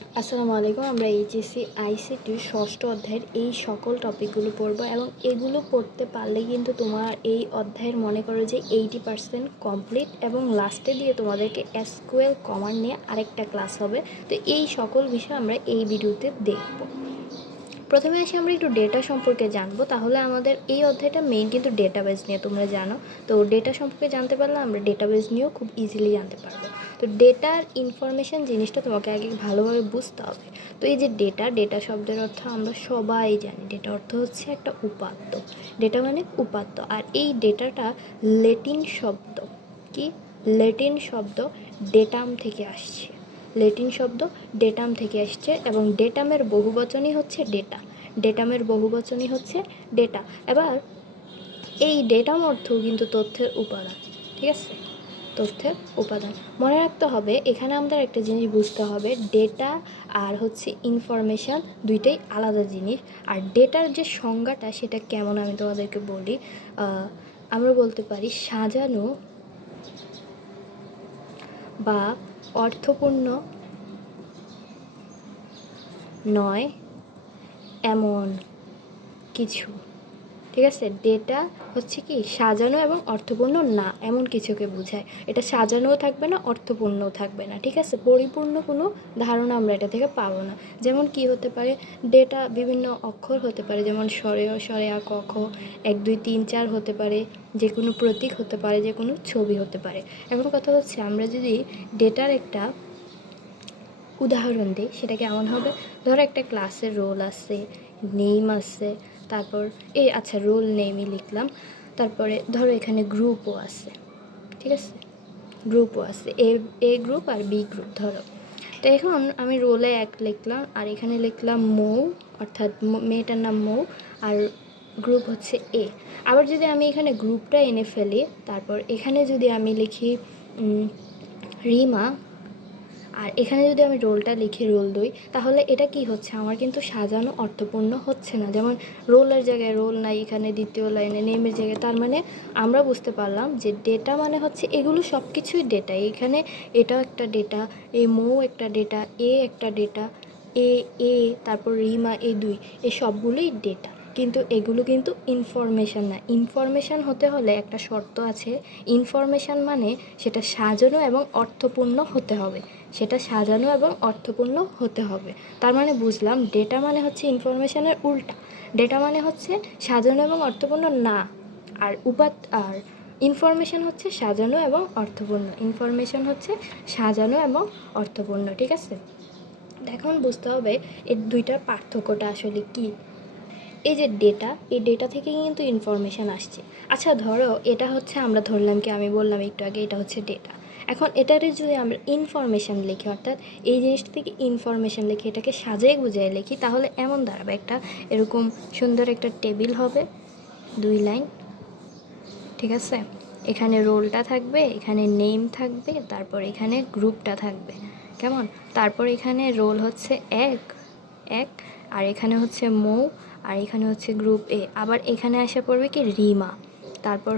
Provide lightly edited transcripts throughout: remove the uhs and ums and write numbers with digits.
আসসালামু আলাইকুম। আমরা এইচএসসি আইসিটির ষষ্ঠ অধ্যায়ের এই সকল টপিকগুলো পড়বো এবং এগুলো পড়তে পারলে কিন্তু তোমার এই অধ্যায়ের মনে করো যে 80% কমপ্লিট এবং লাস্টে দিয়ে তোমাদেরকে এসকিউএল কমান্ড নিয়ে আরেকটা ক্লাস হবে। তো এই সকল বিষয় আমরা এই ভিডিওতে দেখব। প্রথমে আসি আমরা একটু ডেটা সম্পর্কে জানবো। তাহলে আমাদের এই অধ্যায়টা মেইন কিন্তু ডেটাবেস নিয়ে, তোমরা জানো। তো ডেটা সম্পর্কে জানতে পারলে আমরা ডেটাবেস নিয়েও খুব ইজিলি জানতে পারবো। তো ডেটার ইনফরমেশান জিনিসটা তোমাকে আগে ভালোভাবে বুঝতে হবে। তো এই যে ডেটা শব্দের অর্থ আমরা সবাই জানি। ডেটা অর্থ হচ্ছে একটা উপাত্ত। ডেটা মানে উপাত্ত। আর এই ডেটাটা ল্যাটিন শব্দ, কি ল্যাটিন শব্দ ডেটাম থেকে আসছে। ল্যাটিন শব্দ ডেটাম থেকে আসছে এবং ডেটামের বহুবচনই হচ্ছে ডেটা। ডেটামের বহুবচনই হচ্ছে ডেটা। এবার এই ডেটাম অর্থও কিন্তু তথ্যের উপাদান, ঠিক আছে? তথ্যের উপাদান মনে রাখতে হবে। এখানে আমাদের একটা জিনিস বুঝতে হবে, ডেটা আর হচ্ছে ইনফরমেশান দুইটাই আলাদা জিনিস। আর ডেটার যে সংজ্ঞাটা সেটা কেমন আমি তোমাদেরকে বলি। আমরা বলতে পারি সাজানো বা অর্থপূর্ণ নয় এমন কিছু, ঠিক আছে? ডেটা হচ্ছে কি সাজানো এবং অর্থপূর্ণ না এমন কিছুকে বোঝায়। এটা সাজানোও থাকবে না, অর্থপূর্ণও থাকবে না, ঠিক আছে? পরিপূর্ণ কোনো ধারণা আমরা এটা থেকে পাবো না। যেমন কি হতে পারে, ডেটা বিভিন্ন অক্ষর হতে পারে, যেমন সরেয়, সরেয়া, ক খ, 1 2 3 4 হতে পারে, যে কোনো প্রতীক হতে পারে, যে কোনো ছবি হতে পারে। এখন কথা হচ্ছে, আমরা যদি ডেটার একটা উদাহরণ দিই সেটা কেমন হবে। ধরো একটা ক্লাসের রোল আছে, নেম আছে, তারপর আচ্ছা রোল নেমই লিখলাম। তারপরে ধরো এখানে গ্রুপও আছে, ঠিক আছে? গ্রুপও আছে, এ গ্রুপ আর বি গ্রুপ ধরো। তো এখন আমি রোলে 1 লিখলাম আর এখানে লিখলাম মৌ, অর্থাৎ মেয়েটার নাম মৌ, আর গ্রুপ হচ্ছে এ। আবার যদি আমি এখানে গ্রুপটা এনে ফেলি, তারপর এখানে যদি আমি লিখি রিমা, আর এখানে যদি আমি রোলটা লিখি রোল 2, তাহলে এটা কি হচ্ছে, আমার কিন্তু সাজানো অর্থপূর্ণ হচ্ছে না। যেমন রোলের জায়গায় রোল নাই, এখানে দ্বিতীয় লাইনে নেমের জায়গায়। তার মানে আমরা বুঝতে পারলাম যে ডেটা মানে হচ্ছে এগুলো সব কিছুই ডেটা। এখানে এটাও একটা ডেটা, এই মৌ একটা ডেটা, এ একটা ডেটা, এ তারপর রিমা এ 2, এই সবগুলোই ডেটা। কিন্তু এগুলো কিন্তু ইনফরমেশান না। ইনফরমেশান হতে হলে একটা শর্ত আছে। ইনফরমেশান মানে সেটা সাজানো এবং অর্থপূর্ণ হতে হবে। সেটা সাজানো এবং অর্থপূর্ণ হতে হবে। তার মানে বুঝলাম ডেটা মানে হচ্ছে ইনফরমেশানের উল্টা। ডেটা মানে হচ্ছে সাজানো এবং অর্থপূর্ণ না, আর আর ইনফরমেশান হচ্ছে সাজানো এবং অর্থপূর্ণ। ইনফরমেশান হচ্ছে সাজানো এবং অর্থপূর্ণ, ঠিক আছে? এখন বুঝতে হবে এর দুইটার পার্থক্যটা আসলে কি। এই যে ডেটা, এই ডেটা থেকে কিন্তু ইনফরমেশান আসছে। আচ্ছা ধরো এটা হচ্ছে, আমরা ধরলাম কি, আমি বললাম একটু আগে এটা হচ্ছে ডেটা। এখন এটারে যদি আমরা ইনফরমেশান লিখি, অর্থাৎ এই জিনিসটা থেকে ইনফরমেশান লিখি, এটাকে সাজিয়ে গুজিয়ে লিখি, তাহলে এমন দাঁড়াবে, একটা এরকম সুন্দর একটা টেবিল হবে, 2 লাইন, ঠিক আছে? এখানে রোলটা থাকবে, এখানে নেম থাকবে, তারপর এখানে গ্রুপটা থাকবে, কেমন? তারপর এখানে রোল হচ্ছে 1 1, আর এখানে হচ্ছে মৌ, আর এখানে হচ্ছে গ্রুপ এ। আবার এখানে আসা পড়বে কি রিমা, তারপর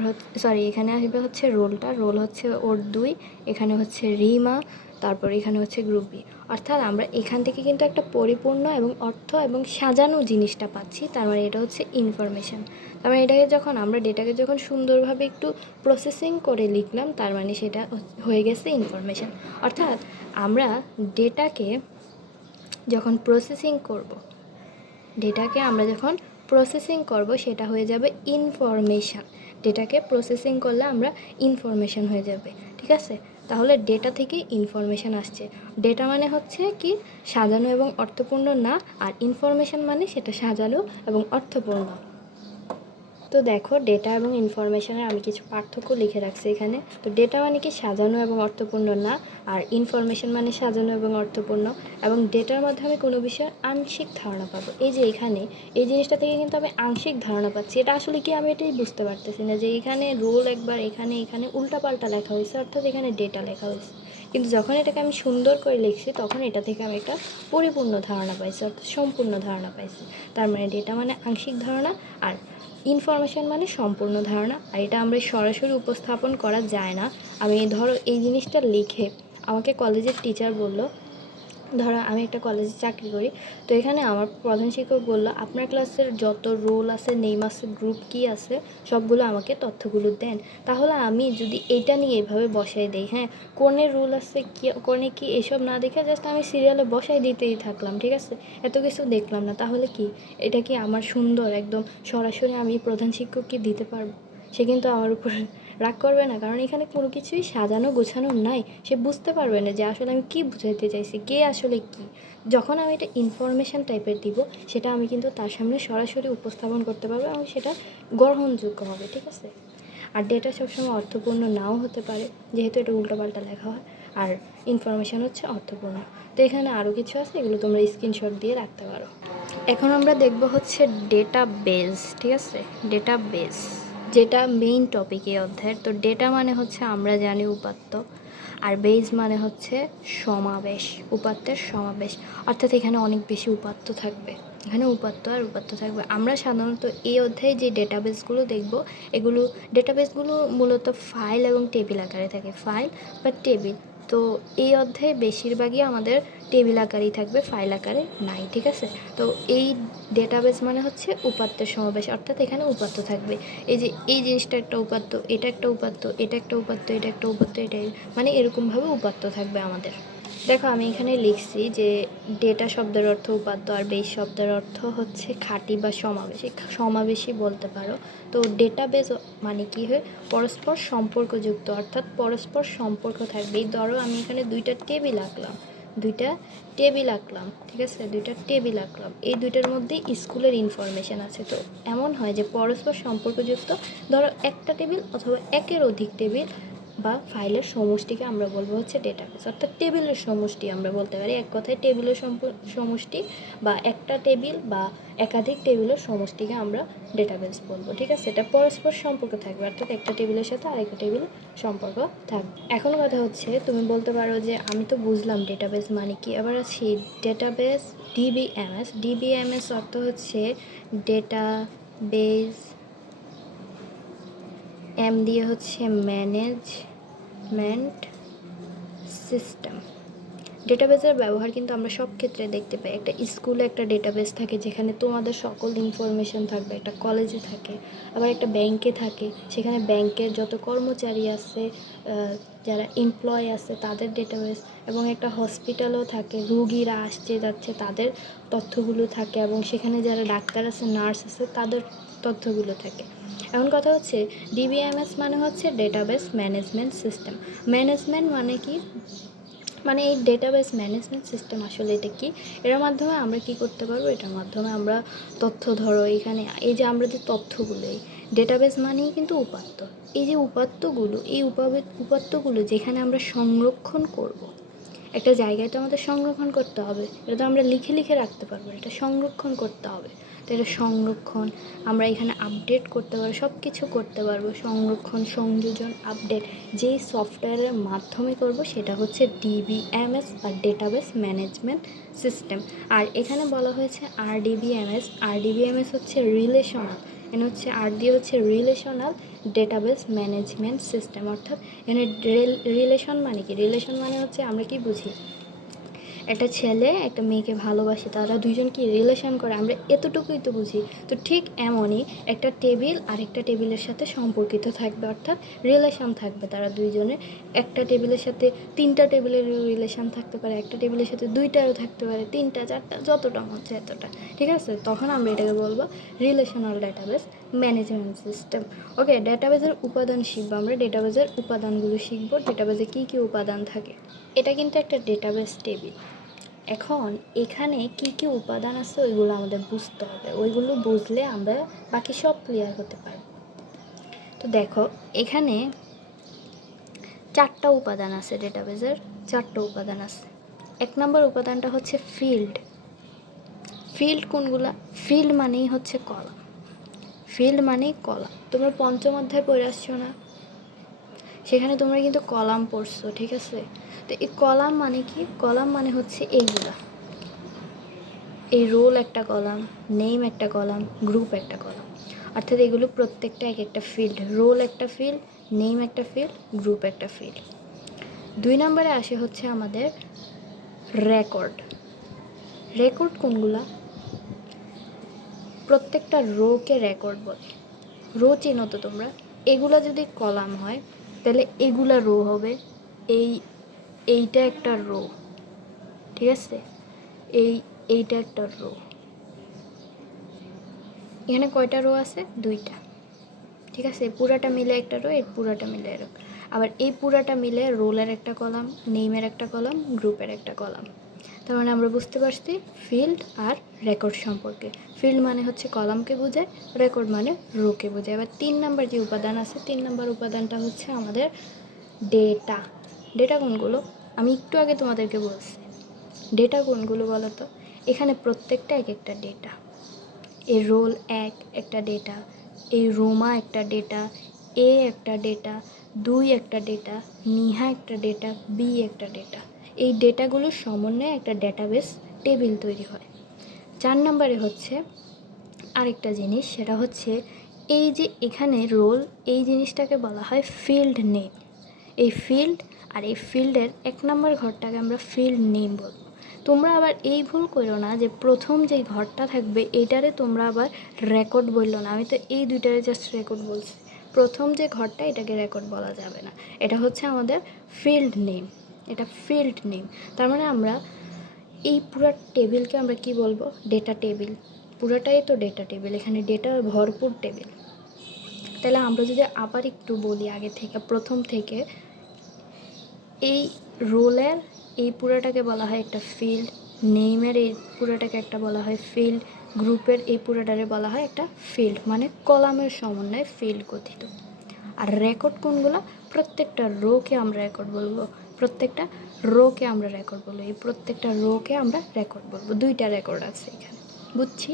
এখানে আসবে হচ্ছে রোলটা, রোল হচ্ছে ওর 2, এখানে হচ্ছে রিমা, তারপর এখানে হচ্ছে গ্রুপ বি। অর্থাৎ আমরা এখান থেকে কিন্তু একটা পরিপূর্ণ এবং অর্থ এবং সাজানো জিনিসটা পাচ্ছি। তার মানে এটা হচ্ছে ইনফরমেশান। তার মানে এটাকে যখন আমরা ডেটাকে যখন সুন্দরভাবে একটু প্রসেসিং করে লিখলাম, তার মানে সেটা হয়ে গেছে ইনফরমেশান। অর্থাৎ আমরা ডেটাকে যখন প্রসেসিং করব, সেটা হয়ে যাবে ইনফরমেশান। ডেটাকে প্রসেসিং করলে আমরা ইনফরমেশান হয়ে যাবে, ঠিক আছে? তাহলে ডেটা থেকে ইনফরমেশান আসছে। ডেটা মানে হচ্ছে কি সাজানো এবং অর্থপূর্ণ না, আর ইনফরমেশান মানে সেটা সাজানো এবং অর্থপূর্ণ। তো দেখো ডেটা এবং ইনফরমেশানের আমি কিছু পার্থক্য লিখে রাখছি এখানে। তো ডেটা মানে কি সাজানো এবং অর্থপূর্ণ না, আর ইনফরমেশান মানে সাজানো এবং অর্থপূর্ণ। এবং ডেটার মাধ্যমে কোনো বিষয়ের আংশিক ধারণা পাবো। এই যে এখানে এই জিনিসটা থেকে কিন্তু আমি আংশিক ধারণা পাচ্ছি। এটা আসলে কি আমি এটাই বুঝতে পারতেছি না যে এখানে রোল একবার এখানে উল্টাপাল্টা লেখা হয়েছে, অর্থাৎ এখানে ডেটা লেখা হয়েছে। কিন্তু যখন এটাকে আমি সুন্দর করে লিখছি, তখন এটা থেকে আমি একটা পরিপূর্ণ ধারণা পাইছি, অর্থাৎ সম্পূর্ণ ধারণা পাইছি। তার মানে ডেটা মানে আংশিক ধারণা, আর ইনফরমেশান মানে সম্পূর্ণ ধারণা। আর এটা আমরা সরাসরি উপস্থাপন করা যায় না। আমি ধরো এই জিনিসটা লিখে, আমাকে কলেজের টিচার বলল ধরো আমি একটা কলেজে চাকরি করি, তো এখানে আমার প্রধান শিক্ষক বললো আপনার ক্লাসের যত রোল আছে, নেম আছে, গ্রুপ কি আছে, সবগুলো আমাকে তথ্যগুলো দেন। তাহলে আমি যদি এটা নিয়ে এভাবে বসাই দিই, হ্যাঁ, কোনে রুল আছে, কি কোনে কি, এসব না দেখে জাস্ট আমি সিরিয়ালে বসাই দিতেই থাকলাম, ঠিক আছে, এত কিছু দেখলাম না, তাহলে কি এটা কি আমার সুন্দর একদম সরাসরি আমি প্রধান শিক্ষককে দিতে পারবো? সে কিন্তু আমার উপর রাগ করবে না, কারণ এখানে কোনো কিছুই সাজানো গোছানো নাই। সে বুঝতে পারবে না যে আসলে আমি কী বুঝাইতে চাইছি, কে আসলে কী। যখন আমি এটা ইনফরমেশান টাইপের দিব, সেটা আমি কিন্তু তার সামনে সরাসরি উপস্থাপন করতে পারবো এবং সেটা গ্রহণযোগ্য হবে, ঠিক আছে। আর ডেটা সবসময় অর্থপূর্ণ নাও হতে পারে, যেহেতু এটা উল্টোপাল্টা লেখা হয়, আর ইনফরমেশান হচ্ছে অর্থপূর্ণ। তো এখানে আরও কিছু আছে, এগুলো তোমরা স্ক্রিনশট দিয়ে রাখতে পারো। এখন আমরা দেখব হচ্ছে ডেটা বেস, ঠিক আছে, ডেটা বেস যেটা মেইন টপিক এই অধ্যায়ের। তো ডেটা মানে হচ্ছে আমরা জানি উপাত্ত, আর বেস মানে হচ্ছে সমাবেশ, উপাত্তের সমাবেশ, অর্থাৎ এখানে অনেক বেশি উপাত্ত থাকবে, এখানে উপাত্ত আর উপাত্ত থাকবে। আমরা সাধারণত এই অধ্যায়ে যে ডেটাবেসগুলো দেখব, এগুলো ডেটাবেসগুলো মূলত ফাইল এবং টেবিল আকারে থাকে, ফাইল বা টেবিল। তো এই অধ্যায়ে বেশিরভাগই আমাদের টেবিল আকারেই থাকবে, ফাইল আকারে নাই, ঠিক আছে। তো এই ডেটাবেস মানে হচ্ছে উপাত্তের সমাবেশ, অর্থাৎ এখানে উপাত্ত থাকবে। এই যে এই জিনিসটা একটা উপাত্ত, এটা একটা উপাত্ত, এটা একটা উপাত্ত, এটা একটা উপাত্ত, এটাই মানে এরকমভাবে উপাত্ত থাকবে আমাদের। দেখো আমি এখানে লিখছি যে ডেটা শব্দের অর্থ উপাত্ত, আর বেস শব্দের অর্থ হচ্ছে খাঁটি বা সমাবেশী, সমাবেশী বলতে পারো। তো ডেটাবেস মানে কি হয়, পরস্পর সম্পর্কযুক্ত, অর্থাৎ পরস্পর সম্পর্ক থাকবে। এই ধরো আমি এখানে দুইটা টেবিল আঁকলাম, ঠিক আছে, দুইটা টেবিল আঁকলাম, এই দুইটার মধ্যে স্কুলের ইনফরমেশান আছে। তো এমন হয় যে পরস্পর সম্পর্কযুক্ত, ধরো একটা টেবিল অথবা একের অধিক টেবিল বা ফাইলের সমষ্টিকে আমরা বলবো হচ্ছে ডেটাবেস, অর্থাৎ টেবিলের সমষ্টি আমরা বলতে পারি, এক কথায় টেবিলের সমষ্টি বা একটা টেবিল বা একাধিক টেবিলের সমষ্টিকে আমরা ডেটাবেস বলবো, ঠিক আছে। এটা পরস্পর সম্পর্ক থাকবে, অর্থাৎ একটা টেবিলের সাথে আরেকটা টেবিলের সম্পর্ক থাকবে। এখন কথা হচ্ছে তুমি বলতে পারো যে আমি তো বুঝলাম ডেটাবেস মানে কি, আবার আছি ডেটাবেস ডিবিএমএস। ডিবিএমএস অর্থ হচ্ছে ডেটাবেস, এম দিয়ে হচ্ছে ম্যানেজমেন্ট সিস্টেম। ডেটাবেসের ব্যবহার কিন্তু আমরা সব ক্ষেত্রে দেখতে পাই। একটা স্কুলে একটা ডেটাবেস থাকে যেখানে তোমাদের সকল ইনফরমেশন থাকবে, একটা কলেজে থাকে, আবার একটা ব্যাংকে থাকে, সেখানে ব্যাংকের যত কর্মচারী আছে, যারা এমপ্লয় আছে তাদের ডেটাবেস, এবং একটা হসপিটালও থাকে, রুগীরা আসছে যাচ্ছে তাদের তথ্যগুলো থাকে, এবং সেখানে যারা ডাক্তার আছে, নার্স আছে, তাদের তথ্যগুলো থাকে। এখন কথা হচ্ছে ডিবিএমএস মানে হচ্ছে ডেটাবেস ম্যানেজমেন্ট সিস্টেম। ম্যানেজমেন্ট মানে কি, মানে এই ডেটাবেস ম্যানেজমেন্ট সিস্টেম আসলে এটা কি, এর মাধ্যমে আমরা কি করতে পারবো, এটার মাধ্যমে আমরা তথ্য, ধরো এখানে এই যে আমরা যে তথ্যগুলো, এই ডেটাবেস মানেই কিন্তু উপাত্ত, এই যে উপাত্তগুলো, এই উপাত্তগুলো যেখানে আমরা সংরক্ষণ করব, একটা জায়গায় তো আমাদের সংরক্ষণ করতে হবে, এটা তো আমরা লিখে লিখে রাখতে পারবো, এটা সংরক্ষণ করতে হবে। তো এটা সংরক্ষণ আমরা এখানে আপডেট করতে পারবো, সব কিছু করতে পারবো, সংরক্ষণ, সংযোজন, আপডেট যেই সফটওয়্যারের মাধ্যমে করব সেটা হচ্ছে ডিবিএমএস বা ডেটাবেস ম্যানেজমেন্ট সিস্টেম। আর এখানে বলা হয়েছে আরডিবিএমএস। আরডিবিএমএস হচ্ছে রিলেশনাল, এখানে হচ্ছে আর দিয়ে হচ্ছে রিলেশনাল ডেটাবেস ম্যানেজমেন্ট সিস্টেম, অর্থাৎ এখানে রিলেশন মানে কি, রিলেশন মানে হচ্ছে আমরা কি বুঝি, একটা ছেলে একটা মেয়েকে ভালোবাসে, তারা দুইজন কি রিলেশন করে, আমরা এতটুকুই তো বুঝি। তো ঠিক এমনই একটা টেবিল আরেকটা টেবিলের সাথে সম্পর্কিত থাকবে, অর্থাৎ রিলেশন থাকবে তারা দুইজনের। একটা টেবিলের সাথে তিনটা টেবিলের রিলেশন থাকতে পারে, একটা টেবিলের সাথে দুইটারও থাকতে পারে, তিনটা, চারটা, যতটা হচ্ছে এতটা, ঠিক আছে। তখন আমরা এটাকে বলবো রিলেশনাল ডেটাবেস ম্যানেজমেন্ট সিস্টেম। ওকে, ডেটাবেসের উপাদান শিখবো আমরা, ডেটাবেসের উপাদানগুলো শিখবো, ডেটাবেসে কী কী উপাদান থাকে। এটা কিন্তু একটা ডেটাবেস টেবিল। এখন এখানে কি কি উপাদান আছে ওইগুলো আমাদের বুঝতে হবে, ওইগুলো বুঝলে আমরা বাকি সব ক্লিয়ার হতে পারব। তো দেখো এখানে চারটা উপাদান আছে, ডেটাবেসের চারটা উপাদান আছে। এক নম্বর উপাদানটা হচ্ছে ফিল্ড। ফিল্ড কোনগুলা, ফিল্ড মানেই হচ্ছে কলাম, ফিল্ড মানেই কলাম। তোমরা পঞ্চম অধ্যায় পড়ে আসছো না, সেখানে তোমরা কিন্তু কলাম পড়ছো, ঠিক আছে। তো এই কলাম মানে কি, কলাম মানে হচ্ছে এইগুলা, এই রোল একটা কলাম, নেম একটা কলাম, গ্রুপ একটা কলাম, অর্থাৎ এগুলো প্রত্যেকটা এক একটা ফিল্ড। রোল একটা ফিল্ড, নেম একটা ফিল্ড, গ্রুপ একটা ফিল্ড। দুই নম্বরে আসে হচ্ছে আমাদের রেকর্ড। রেকর্ড কোনগুলা? প্রত্যেকটা রোকে রেকর্ড বলে। রো চিনো তো তোমরা? এগুলা যদি কলাম হয় তাহলে এগুলা রো হবে। এইটা একটা রো, ঠিক আছে? এইটা একটা রো। এখানে কয়টা রো আছে? 2টা, ঠিক আছে? পুরাটা মিলে একটা রো, এই পুরাটা মিলে এরকম। আবার এই পুরাটা মিলে রোলের একটা কলাম, নেইমের একটা কলাম, গ্রুপের একটা কলাম। তার মানে আমরা বুঝতে পারছি ফিল্ড আর রেকর্ড সম্পর্কে। ফিল্ড মানে হচ্ছে কলামকে বোঝায়, রেকর্ড মানে রোকে বোঝায়। এবার 3 নাম্বার যে উপাদান আছে, 3 নাম্বার উপাদানটা হচ্ছে আমাদের ডেটা। ডেটা কোনগুলো? আমি একটু আগে তোমাদেরকে বলছি। ডেটা কোনগুলো বলো তো? এখানে প্রত্যেকটা এক একটা ডেটা। এই রোল একটা ডেটা, এই রোমা একটা ডেটা, এ একটা ডেটা, 2 একটা ডেটা, নিহা একটা ডেটা, বি একটা ডেটা। এই ডেটাগুলোর সমন্বয়ে একটা ডেটাবেস টেবিল তৈরি হয়। 4 নম্বরে হচ্ছে আরেকটা জিনিস, সেটা হচ্ছে এই যে এখানে রোল, এই জিনিসটাকে বলা হয় ফিল্ড নেম। এই ফিল্ড আর এই ফিল্ডের 1 নম্বর ঘরটাকে আমরা ফিল্ড নেম বলবো। তোমরা আবার এই ভুল করো না যে প্রথম যেই ঘরটা থাকবে এইটারে তোমরা আবার রেকর্ড বললো না। আমি তো এই দুইটারে জাস্ট রেকর্ড বলছি। প্রথম যে ঘরটা এটাকে রেকর্ড বলা যাবে না, এটা হচ্ছে আমাদের ফিল্ড নেম। এটা ফিল্ড নেম। তার মানে আমরা এই পুরো টেবিলকে আমরা কি বলবো? Data table. পুরোটাই তো ডেটা টেবিল, এখানে ডেটার ভরপুর টেবিল। তাহলে আমরা যদি আবার একটু বলি আগে থেকে, প্রথম থেকে, এই রোলের এই পুরোটাকে বলা হয় একটা ফিল্ড, নেইমের এই পুরোটাকে একটা বলা হয় ফিল্ড, গ্রুপের এই পুরোটারে বলা হয় একটা ফিল্ড, মানে কলামের সমন্বয়ে ফিল্ড গঠিত। আর রেকর্ড কোনগুলো? প্রত্যেকটা রোকে আমরা রেকর্ড বলবো, প্রত্যেকটা রোকে আমরা রেকর্ড বলবো, এই প্রত্যেকটা রোকে আমরা রেকর্ড বলবো। 2টা রেকর্ড আছে এখানে, বুঝছি?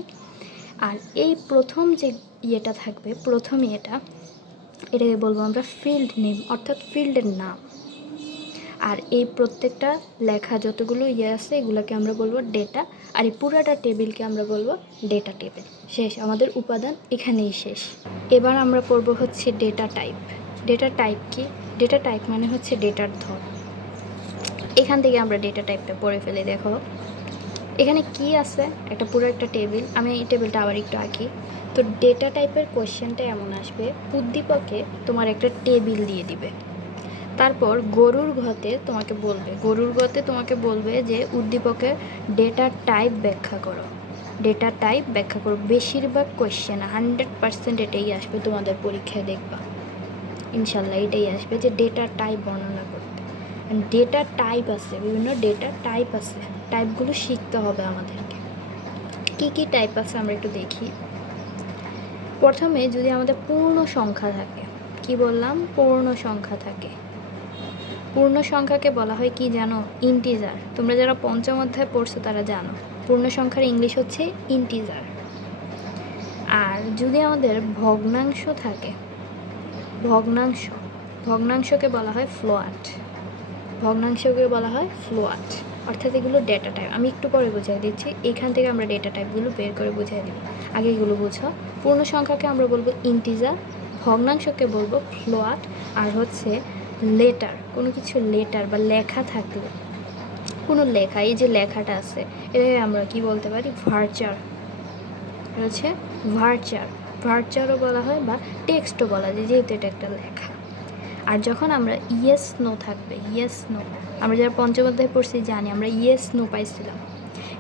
আর এই প্রথম যে ইয়েটা থাকবে, প্রথম এটাকে বলবো আমরা ফিল্ড নেম, অর্থাৎ ফিল্ডের নাম। আর এই প্রত্যেকটা লেখা যতগুলো আছে এগুলোকে আমরা বলবো ডেটা। আর এই পুরাটা টেবিলকে আমরা বলবো ডেটা টেবিল। শেষ, আমাদের উপাদান এখানেই শেষ। এবার আমরা পড়বো হচ্ছে ডেটা টাইপ। ডেটা টাইপ কি? ডেটা টাইপ মানে হচ্ছে ডেটার ধরন। এখান থেকে আমরা ডেটা টাইপটা পড়ে ফেলে। দেখো এখানে কি আছে, পুরো একটা টেবিল। আমি এই টেবিলটা আবার একটু আঁকি। তো ডেটা টাইপের কোয়েশ্চেনটা এমন আসবে, উদ্দীপকে তোমার একটা টেবিল দিয়ে দিবে। তারপর গরুর ঘতে তোমাকে বলবে যে উদ্দীপকের ডেটা টাইপ ব্যাখ্যা করো। ডেটা টাইপ ব্যাখ্যা করো। বেশিরভাগ কোয়েশ্চেন 100% এটাই আসবে তোমাদের পরীক্ষায়, দেখবা ইনশাল্লাহ এটাই আসবে যে ডেটা টাইপ বর্ণনা করতে। ডেটা টাইপ আছে, বিভিন্ন ডেটা টাইপ আছে, টাইপগুলো শিখতে হবে আমাদেরকে। কি কি টাইপ আছে আমরা একটু দেখি। প্রথমে যদি আমাদের পূর্ণ সংখ্যা থাকে, কি বললাম? পূর্ণ সংখ্যা থাকে। পূর্ণ সংখ্যাকে বলা হয় কি জানো? ইন্টিজার। তোমরা যারা পঞ্চম অধ্যায় পড়ছো তারা জানো পূর্ণ সংখ্যার ইংলিশ হচ্ছে ইন্টিজার। আর যদি আমাদের ভগ্নাংশ থাকে, ভগ্নাংশকে বলা হয় ফ্লোয়াট। অর্থাৎ এগুলো ডেটা টাইপ। আমি একটু পরে বুঝিয়ে দিচ্ছি, এখান থেকে আমরা ডেটা টাইপগুলো বের করে বুঝিয়ে দিব। আগে এগুলো বুঝো। পূর্ণ সংখ্যাকে আমরা বলবো ইন্টিজার, ভগ্নাংশকে বলবো ফ্লোয়াট, আর হচ্ছে লেটার, কোনো কিছু লেটার বা লেখা থাকলে, কোনো লেখা, এই যে লেখাটা আছে এটাকে আমরা কি বলতে পারি? ভার্চার। হচ্ছে ভার্চারও বলা হয় বা টেক্সটও বলা যায়, যেহেতু এটা একটা লেখা। আর যখন আমরা ইয়েস নো থাকবে, আমরা যারা পঞ্চম অধ্যায় পড়ছি জানি আমরা ইয়েস নো পাইছিলাম।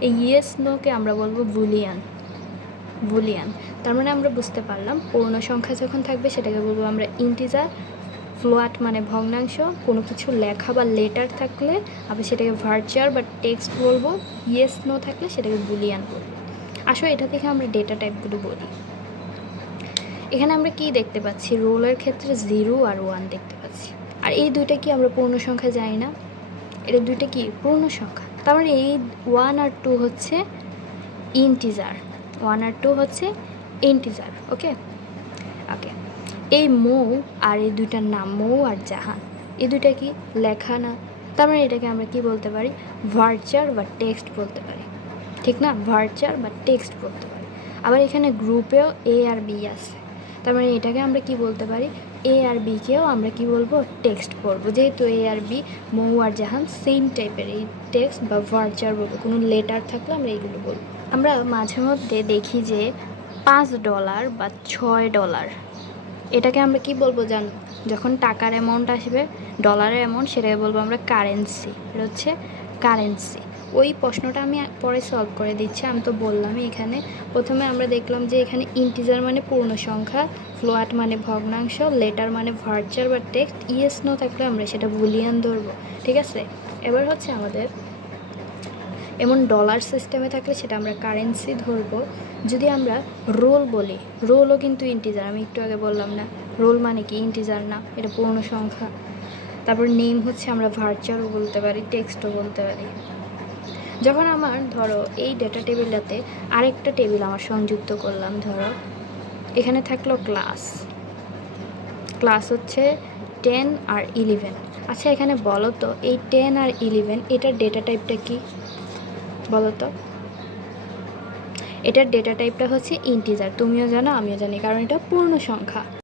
এই ইয়েস নোকে আমরা বলবো বুলিয়ান। তার মানে আমরা বুঝতে পারলাম পূর্ণ সংখ্যা যখন থাকবে সেটাকে বলবো আমরা ইন্টিজার, ফ্লোয়াট মানে ভগ্নাংশ, কোনো কিছু লেখা বা লেটার থাকলে আবার সেটাকে ভার্চার বা টেক্সট বলবো, ইয়েস নো থাকলে সেটাকে বুলিয়ান বলবো। আসলে এটা থেকে আমরা ডেটা টাইপগুলো বলি। এখানে আমরা কি দেখতে পাচ্ছি? রোলের ক্ষেত্রে 0 আর 1 দেখতে পাচ্ছি। আর এই দুইটা কি আমরা পূর্ণ সংখ্যা জানি না? এটা দুইটা কি পূর্ণ সংখ্যা। তার মানে এই 1 আর 2 হচ্ছে ইন্টিজার। ওকে। এই মৌ আর এই দুইটার নাম, মৌ আর জাহান, এই দুইটা কি লেখা না? তার মানে এটাকে আমরা কি বলতে পারি? ভার্চার বা টেক্সট বলতে পারি, ঠিক না? ভার্চার বা টেক্সট বলতে পারি। আবার এখানে গ্রুপেও এ আর বি আছে, তার মানে এটাকে আমরা কি বলতে পারি? এ আর বিকেও আমরা কি বলবো, টেক্সট বলবো। যেহেতু এ আর বি, মৌ আর জাহান সেম টাইপের, এই টেক্সট বা ভার্চার বলবো। কোনো লেটার থাকলে আমরা এইগুলো বলবো। আমরা মাঝে মধ্যে দেখি যে $5 বা $6, এটাকে আমরা কি বলবো জানো? যখন টাকার অ্যামাউন্ট আসবে, ডলারের অ্যামাউন্ট, সেটাকে বলবো আমরা কারেন্সি। এটা হচ্ছে কারেন্সি। ওই প্রশ্নটা আমি পরে সলভ করে দিচ্ছি। আমি তো বললামই এখানে প্রথমে আমরা দেখলাম যে এখানে ইন্টিজার মানে পূর্ণ সংখ্যা, ফ্লোয়াট মানে ভগ্নাংশ, লেটার মানে ভার্চার বা টেক্সট, ইয়েস নো থাকলে আমরা সেটা বুলিয়ান ধরবো। ঠিক আছে, এবার হচ্ছে আমাদের এমন ডলার সিস্টেমে থাকলে সেটা আমরা কারেন্সি ধরবো। যদি আমরা রোল বলি, রোলও কিন্তু ইন্টিজার, আমি একটু আগে বললাম না, রোল মানে কি ইন্টিজার না, এটা পূর্ণ সংখ্যা। তারপর নেম হচ্ছে আমরা ভার্চারও বলতে পারি, টেক্সটও বলতে পারি। যখন আমার ধরো এই ডেটা টেবিলটাতে আরেকটা টেবিল আমার সংযুক্ত করলাম, ধরো এখানে থাকলো ক্লাস, ক্লাস হচ্ছে 10 আর 11। আচ্ছা এখানে বলো তো এই 10 আর 11 এটার ডেটা টাইপটা কি বলো তো? এটার ডেটা টাইপটা হচ্ছে ইন্টিজার। তুমিও জানো, আমিও জানি, কারণ এটা পূর্ণ সংখ্যা।